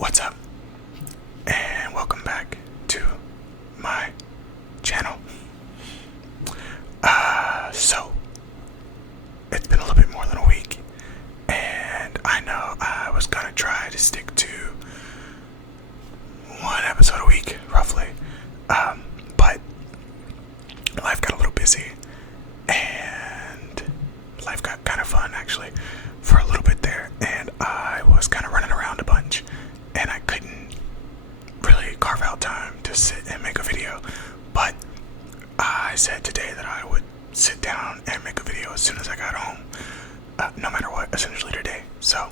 What's up? And welcome back to my channel. So it's been a little bit more than a week, and I know I was gonna try to stick to one episode a week, roughly. But life got a little busy, and life got kind of fun actually for a little bit there, and I was kind of running around a bunch, and I couldn't really carve out time to sit and make a video. But I said today that I would sit down and make a video as soon as I got home, no matter what, essentially today. So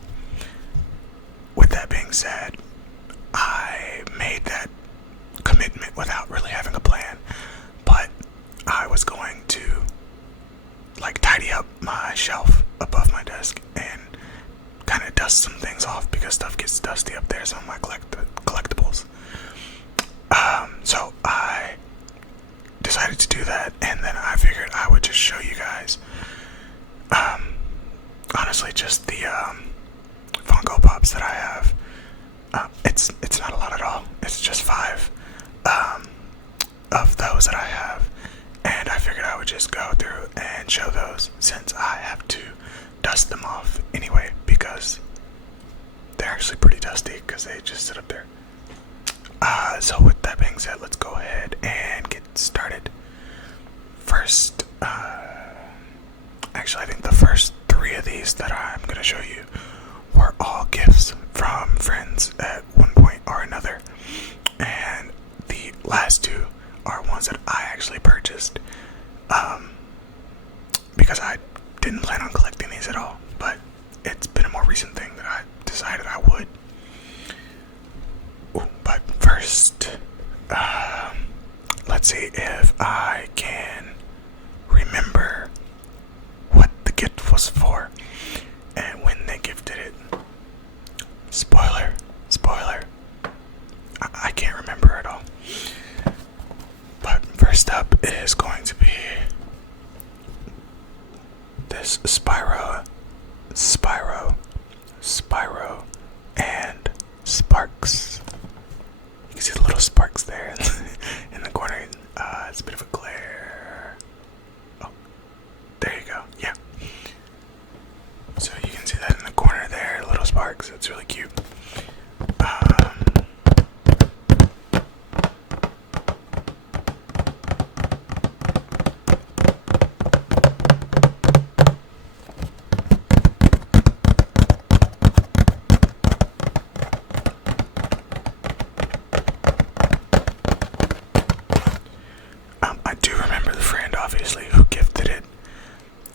with that being said, I made that commitment without really having a plan, but I was going to tidy up my shelf above my desk and kind of dust some things off because stuff gets dusty up there, some of my collectibles. So I decided to do that, and then I figured I would just show you guys honestly just the Funko Pops that I have. It's not a lot at all. It's just 5 of those that I have, and I figured I would just go through and show those since I have to dust them off anyway, because they're actually pretty dusty because they just sit up there. So with that being said, let's go ahead and get started. First, actually I think the first 3 of these that I'm going to show you were all gifts from friends at one point or another, and the last 2 are ones that I actually purchased, because I didn't plan on collecting these at all, but it's been a more recent thing that I decided I would. But first, let's see if I can remember what the gift was for and when they gifted it. Spoiler, I can't remember at all. But first up is going to be this Spyro, and Sparks. You can see the little sparks there in the corner. It's a bit of a glare. Oh, there you go. Yeah. So you can see that in the corner there, little sparks. It's really cute. I do remember the friend, obviously, who gifted it.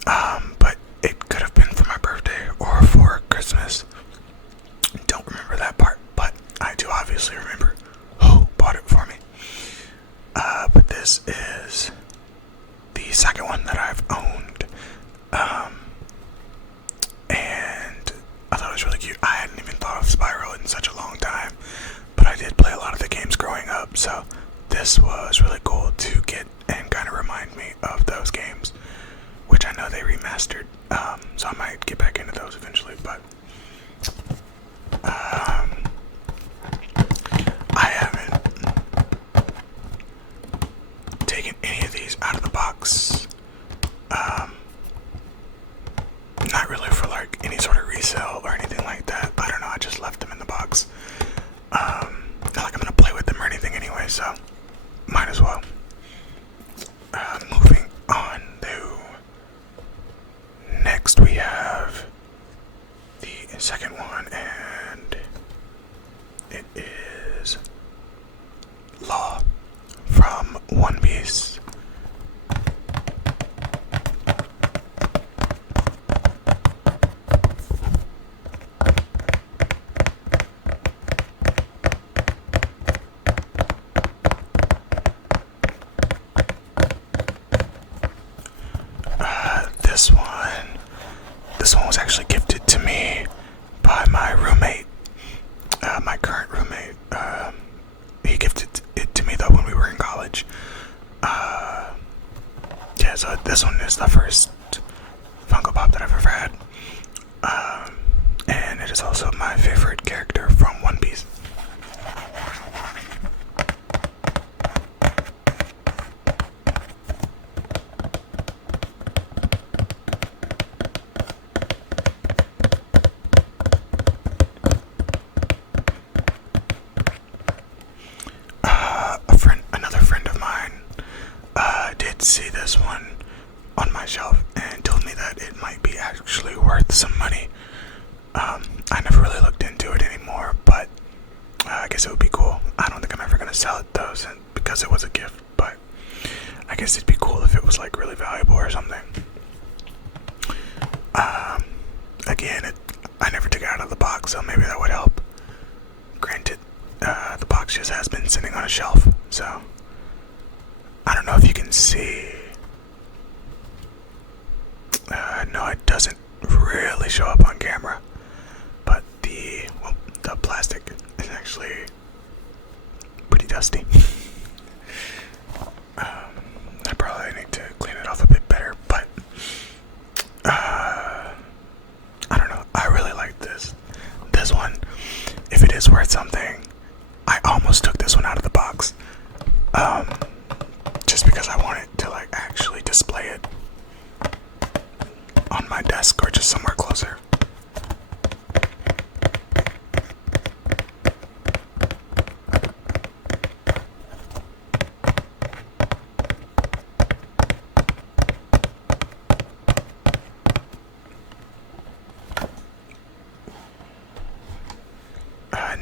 But it could have been for my birthday or for Christmas. Don't remember that because it was a gift, but I guess it'd be cool if it was like really valuable or something. Again, I never took it out of the box, so maybe that would help. Granted, the box just has been sitting on a shelf, so I don't know if you can see. No, it doesn't really show up on camera, but the plastic is actually pretty dusty. I probably need to clean it off a bit better, but I don't know. I really like this one. If it is worth something, I almost took this one out of the box, just because I wanted to like actually display it on my desk or just somewhere closer.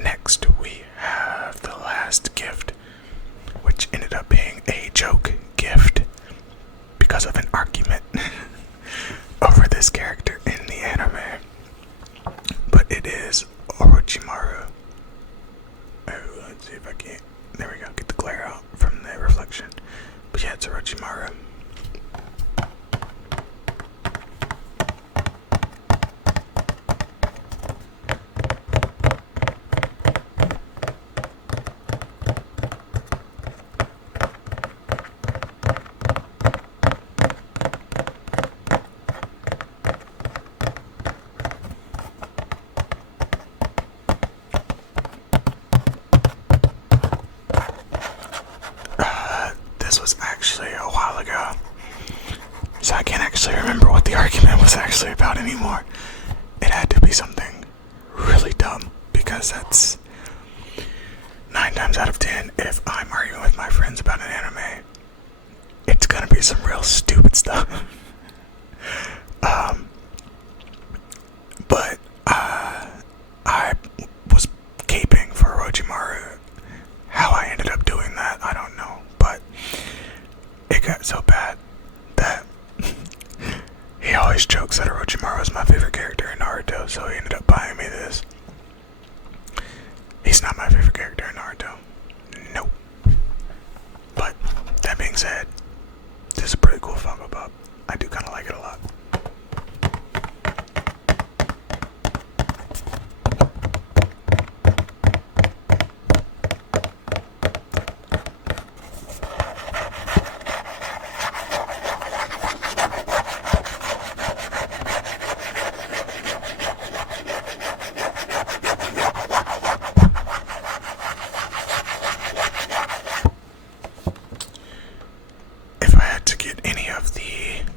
Next, we have the last gift, which ended up being a joke gift because of an argument over this character in the anime. But it is Orochimaru. Oh, let's see if I can. There we go. Get the glare out from the reflection. But yeah, it's Orochimaru. This was actually a while ago, so I can't actually remember what the argument was actually about anymore. It had to be something really dumb, because that's 9 times out of 10, if I'm arguing with my friends about an anime, it's gonna be some real stupid stuff. But I was caping for Orochimaru. How I ended up doing that, I don't know, but it got so bad that he always jokes that Orochimaru is my favorite character in Naruto, so he ended up buying me this. He's not my favorite character in Naruto. Nope. But that being said, this is a pretty cool Funko Pop. I do kind of like it a lot.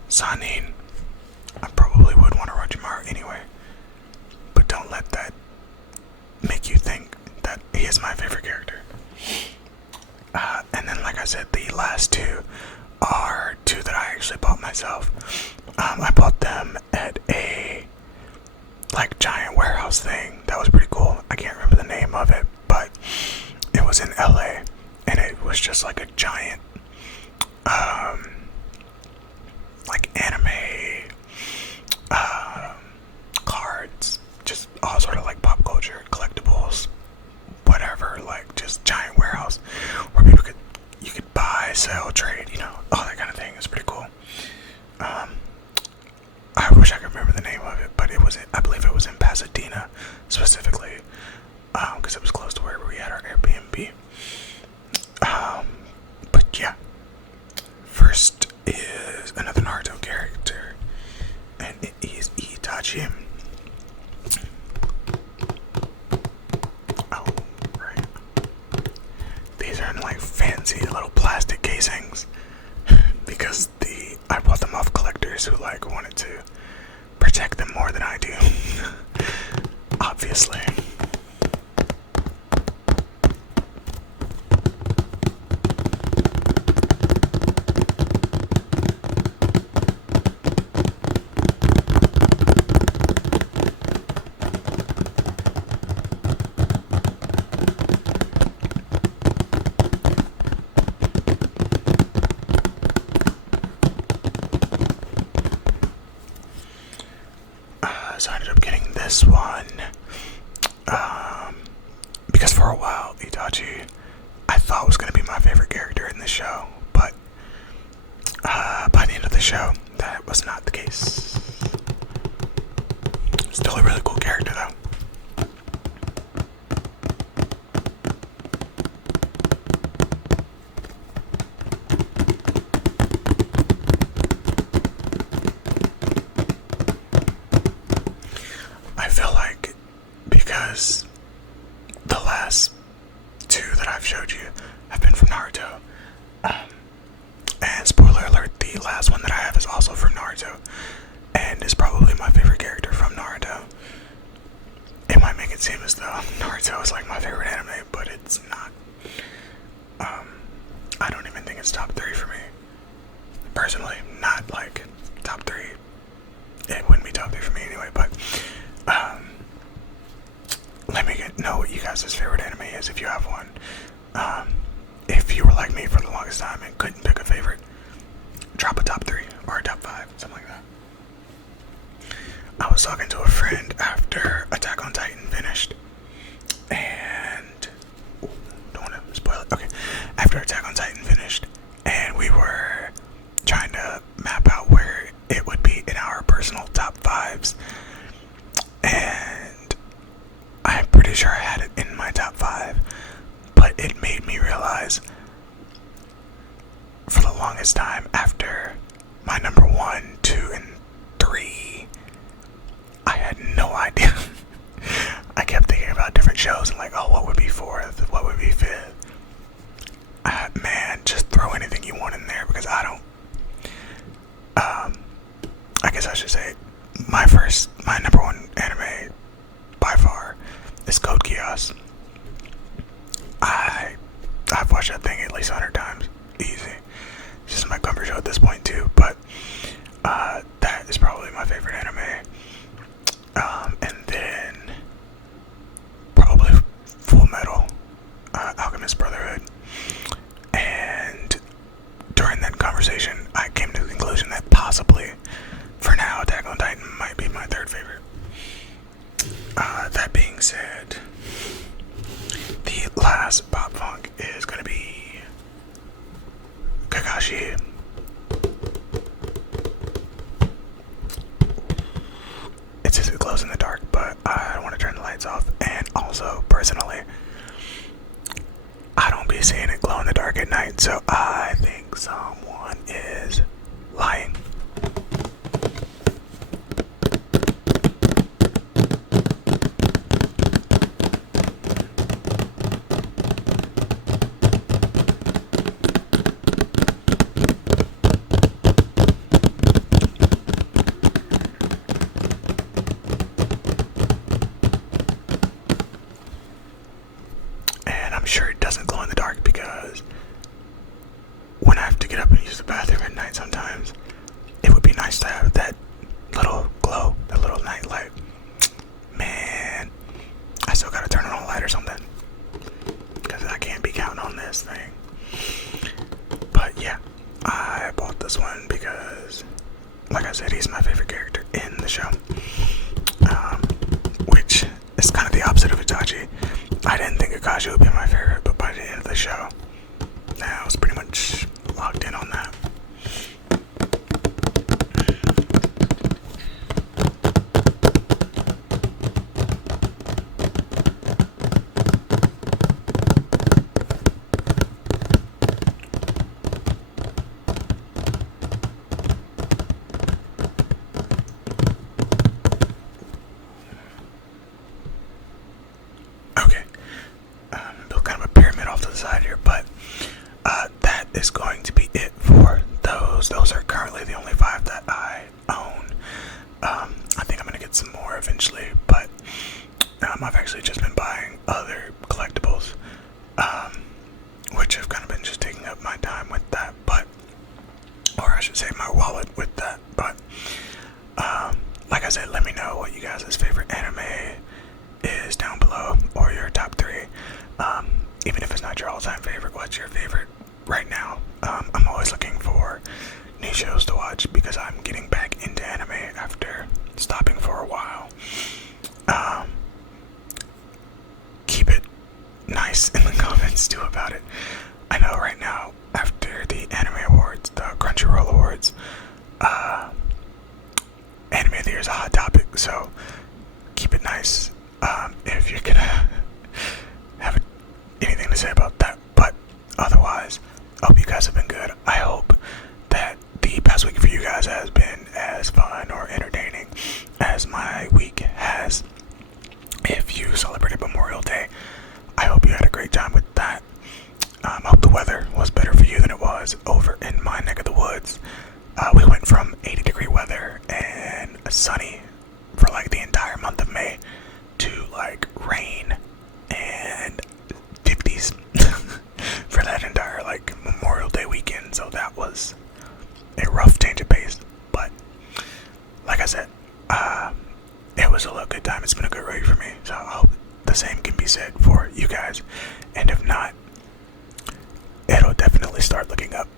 Sanin, I probably would want Orochimaru anyway, but don't let that make you think that he is my favorite character. And then, like I said, the last two are two that I actually bought myself. I bought them at a like giant warehouse thing that was pretty cool. I can't remember the name of it, but it was in LA, and it was just like a giant like anime cards, just all sort of like pop culture collectibles, whatever, like just giant warehouse where you could buy, sell, trade, all that kind of thing. It's pretty cool. I wish I could remember the name of it, but I believe it was in Pasadena specifically, because it was close to wherever we had our Airbnb. But yeah, first is another Naruto character, and it is Itachi. Oh, right. These are in like fancy little plastic casings because I bought them off collectors who like wanted to protect them more than I do. Obviously. because for a while, Itachi, I thought was going to be my favorite character in the show, but by the end of the show, that was not the case. Still a really cool character, though. I feel like because the last two that I've showed you have been from Naruto, and spoiler alert, the last one that I have is also from Naruto, and is probably my favorite character from Naruto. It might make it seem as though Naruto is like my favorite anime, but it's not. I don't even think it's top 3 for me. Personally, not like top 3. It wouldn't be top 3 for me anyway, but let me know what you guys' favorite anime is if you have one. If you were like me for the longest time and couldn't pick a favorite, drop a top 3 or a top 5, something like that. I was talking to a friend after Attack on Titan finished, and don't want to spoil it. Okay, after Attack on Titan finished, and we were trying to map out where it would be in our personal top 5s, and I'm pretty sure I had it in my top 5, but it made me realize for the longest time after my number 1, 2, and 3, I had no idea. I kept thinking about different shows and like, oh, what would be 4th? What would be 5th? Man, just throw anything you want in there because I don't. I guess I should say my number 1 anime by far is Code Geass. I've watched that thing at least 100 times, easy. It's just my comfort show at this point too, but that is probably my favorite anime. And then probably Full Metal Alchemist Brotherhood. And during that conversation, I came to the conclusion that possibly, for now, Attack on Titan might be my 3rd favorite. That being said, the last pop funk is going to be Kakashi. It says it glows in the dark, but I don't want to turn the lights off. And also, personally, I don't be seeing it glow in the dark at night, so I think someone is lying. I'm sure it doesn't glow in the dark because when I have to get up and use the bathroom at night sometimes, it would be nice to have that little glow, that little night light. Man, I still gotta turn on a light or something because I can't be counting on this thing. But yeah, I bought this one because, like I said, he's my favorite character in the show, which is kind of the opposite of Itachi. I didn't think Kakashi would be my favorite, but by the end of the show, I was pretty much locked in on that. Those are currently the only 5 that I own. I think I'm gonna get some more eventually, but I've actually just been buying other collectibles, which have kind of been just taking up my time with that, but, or I should say my wallet with that, but like I said, let me know what you guys' favorite anime is down below, or your top 3. Even if it's not your all-time favorite, what's your favorite right now? I'm always looking for new shows to watch because I'm getting back into anime after stopping for a while. Keep it fans do about it. I know right now, after the Anime Awards, the Crunchyroll Awards, Anime of the Year is a hot topic, so keep it nice if you're gonna have anything to say about that. But otherwise, I hope you guys have been good. I hope that the past week for you guys has been as fun or entertaining as my week has. If you celebrated Memorial Day, I hope you had a great time with that. I hope the weather was better for you than it was over in my neck of the woods. We went from 80-degree weather and sunny for like the entire month of May to like rain and 50s for that entire like Memorial Day weekend. So that was a rough change of pace, but like I said, it was a good time. It's been a good ride for me, so I hope the same can be said for you guys, and if not, it'll definitely start looking up,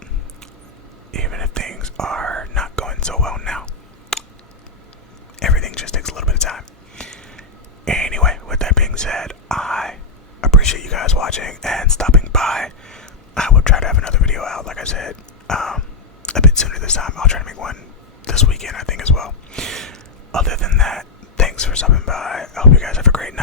even if things are not going so well now. Everything just takes a little bit of time. Anyway, with that being said, I appreciate you guys watching and stopping by. I will try to have another video out, like I said, a bit sooner this time. I'll try to make one this weekend, I think, as well. Other than that, thanks for stopping by. I hope you guys have a great